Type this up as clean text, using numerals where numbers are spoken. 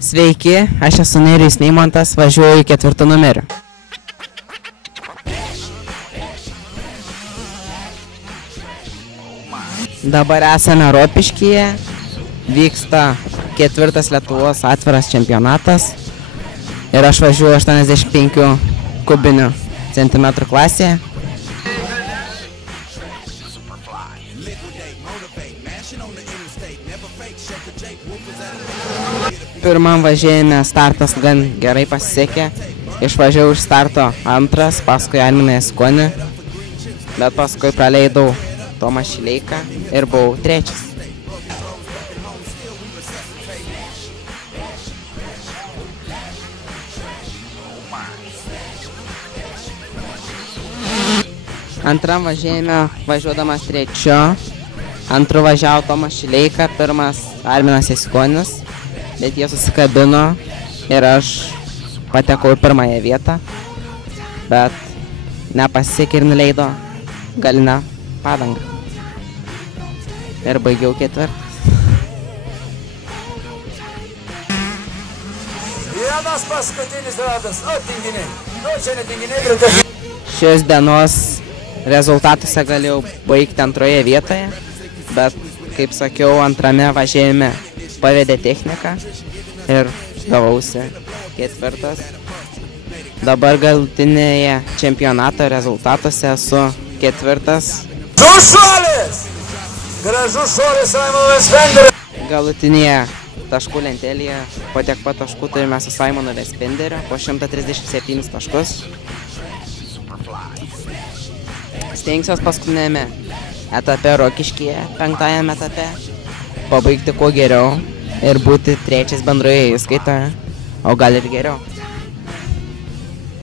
Sveiki, aš esu Nerijus Neimantas, važiuoju 4 numeriu. Dabar esame Ropiškyje, vyksta 4 Lietuvos atviras čempionatas ir aš važiuoju 85 kubinių centimetrų klasėje. Pirmam važiavime startas gan gerai pasisekė, išvažiavau iš starto antras, paskui Arminą Jaskonį, bet paskui praleidau Tomą Šileiką ir buvau trečias. Antram važiavime važiuodamas trečio, antru važiavo Tomas Šileika, pirmas Arminas Jaskonis, bet jie susikabino ir aš patekau į pirmąją vietą, bet nepasisekė ir nuleido galinę padangą. Ir baigiau 4. Vienas paskutinis ratas, tinginiai, čia ne tinginiai, bet... Šios dienos rezultatuose galėjau baigti antroje vietoje, bet, kaip sakiau, antrame važiavime pavedė techniką ir gavausi 4. Dabar galutinėje čempionato rezultatuose esu 4. Gražus šuolis! Gražus šuolis Saimonas Vespenderis! Galutinėje taškų lentelėje po tiek pat taškų turime su Saimonu Vespenderiu po 137 taškus. Stengsiuos paskutinėme etape Rokiškyje, 5-ajame etape, pabaigti kuo geriau ir būti trečias bendroje įskaitoje, o gal ir geriau.